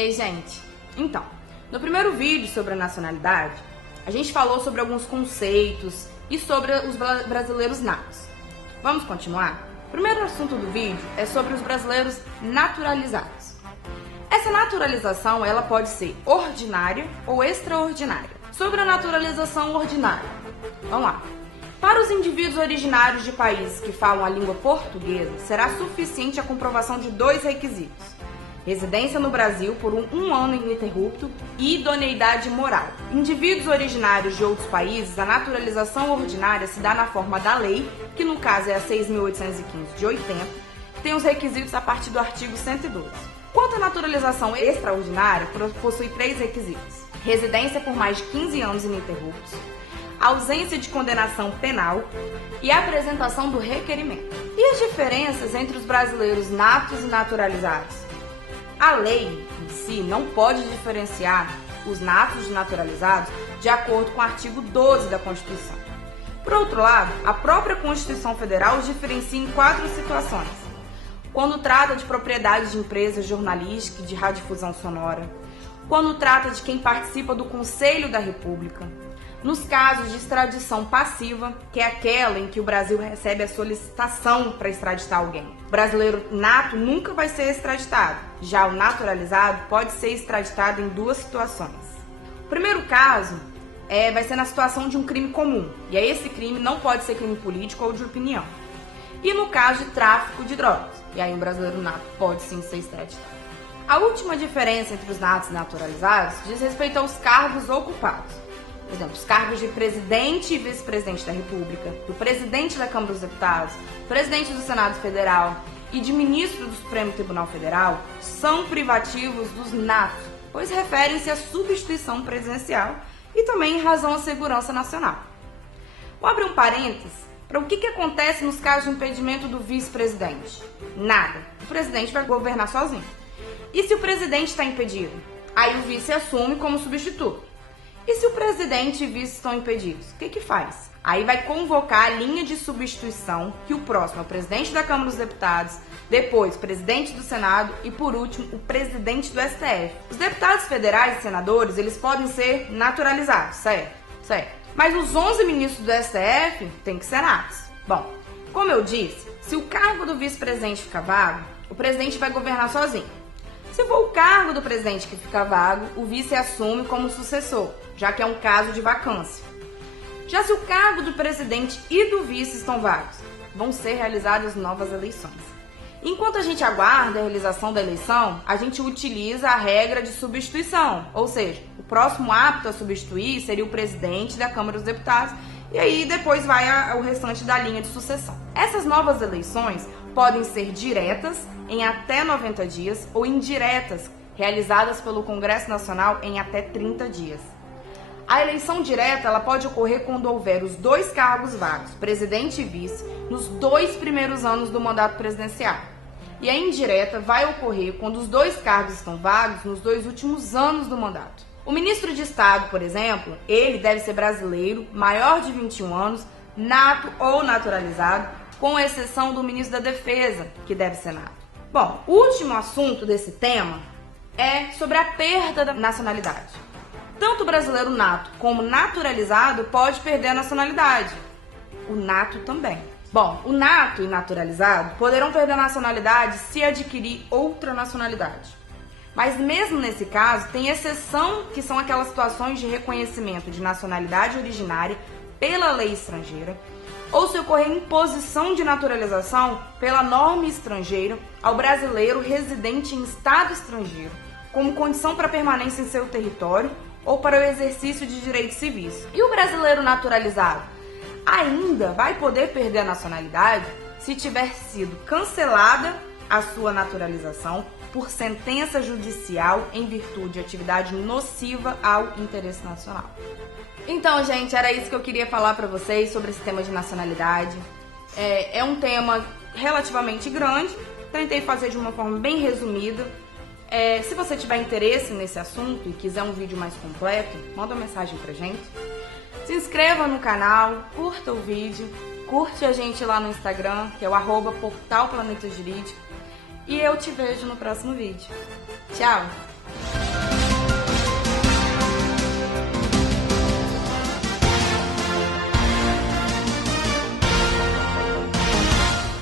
Ei, gente, então, no primeiro vídeo sobre a nacionalidade, a gente falou sobre alguns conceitos e sobre os brasileiros natos. Vamos continuar? O primeiro assunto do vídeo é sobre os brasileiros naturalizados. Essa naturalização, ela pode ser ordinária ou extraordinária. Sobre a naturalização ordinária, vamos lá. Para os indivíduos originários de países que falam a língua portuguesa, será suficiente a comprovação de dois requisitos: residência no Brasil por um ano ininterrupto e idoneidade moral. Indivíduos originários de outros países, a naturalização ordinária se dá na forma da lei, que no caso é a 6.815 de 80, que tem os requisitos a partir do artigo 112. Quanto à naturalização extraordinária, possui três requisitos: residência por mais de 15 anos ininterruptos, ausência de condenação penal e apresentação do requerimento. E as diferenças entre os brasileiros natos e naturalizados? A lei em si não pode diferenciar os natos de naturalizados de acordo com o artigo 12 da Constituição. Por outro lado, a própria Constituição Federal os diferencia em 4 situações: quando trata de propriedade de empresas jornalísticas e de radiodifusão sonora, quando trata de quem participa do Conselho da República, nos casos de extradição passiva, que é aquela em que o Brasil recebe a solicitação para extraditar alguém. O brasileiro nato nunca vai ser extraditado, já o naturalizado pode ser extraditado em 2 situações. O primeiro caso vai ser na situação de um crime comum, e aí esse crime não pode ser crime político ou de opinião. E no caso de tráfico de drogas, e aí o brasileiro nato pode sim ser extraditado. A última diferença entre os natos e naturalizados diz respeito aos cargos ocupados. Por exemplo, os cargos de presidente e vice-presidente da República, do presidente da Câmara dos Deputados, presidente do Senado Federal e de ministro do Supremo Tribunal Federal são privativos dos natos, pois referem-se à substituição presidencial e também em razão à segurança nacional. Vou abrir um parênteses para o que acontece nos casos de impedimento do vice-presidente. Nada. O presidente vai governar sozinho. E se o presidente está impedido? Aí o vice assume como substituto. E se o presidente e o vice estão impedidos? O que faz? Aí vai convocar a linha de substituição, que o próximo é o presidente da Câmara dos Deputados, depois o presidente do Senado e, por último, o presidente do STF. Os deputados federais e senadores, eles podem ser naturalizados, certo? Mas os 11 ministros do STF têm que ser natos. Bom, como eu disse, se o cargo do vice-presidente ficar vago, o presidente vai governar sozinho. Se for o cargo do presidente que fica vago, o vice assume como sucessor, já que é um caso de vacância. Já se o cargo do presidente e do vice estão vagos, vão ser realizadas novas eleições. Enquanto a gente aguarda a realização da eleição, a gente utiliza a regra de substituição, ou seja, o próximo apto a substituir seria o presidente da Câmara dos Deputados, e aí depois vai o restante da linha de sucessão. Essas novas eleições podem ser diretas, em até 90 dias, ou indiretas, realizadas pelo Congresso Nacional em até 30 dias. A eleição direta ela pode ocorrer quando houver os 2 cargos vagos, presidente e vice, nos 2 primeiros anos do mandato presidencial. E a indireta vai ocorrer quando os 2 cargos estão vagos nos 2 últimos anos do mandato. O ministro de Estado, por exemplo, ele deve ser brasileiro, maior de 21 anos, nato ou naturalizado, com exceção do ministro da Defesa, que deve ser nato. Bom, o último assunto desse tema é sobre a perda da nacionalidade. Tanto o brasileiro nato como naturalizado pode perder a nacionalidade. O nato também. Bom, o nato e naturalizado poderão perder a nacionalidade se adquirir outra nacionalidade. Mas mesmo nesse caso, tem exceção, que são aquelas situações de reconhecimento de nacionalidade originária pela lei estrangeira, ou se ocorrer imposição de naturalização pela norma estrangeira ao brasileiro residente em estado estrangeiro, como condição para permanência em seu território ou para o exercício de direitos civis. E o brasileiro naturalizado ainda vai poder perder a nacionalidade se tiver sido cancelada a sua naturalização por sentença judicial em virtude de atividade nociva ao interesse nacional. Então, gente, era isso que eu queria falar para vocês sobre esse tema de nacionalidade. É um tema relativamente grande, tentei fazer de uma forma bem resumida. Se você tiver interesse nesse assunto e quiser um vídeo mais completo, manda uma mensagem pra gente. Se inscreva no canal, curta o vídeo, curte a gente lá no Instagram, que é o @portalplanetajurídico. E eu te vejo no próximo vídeo. Tchau!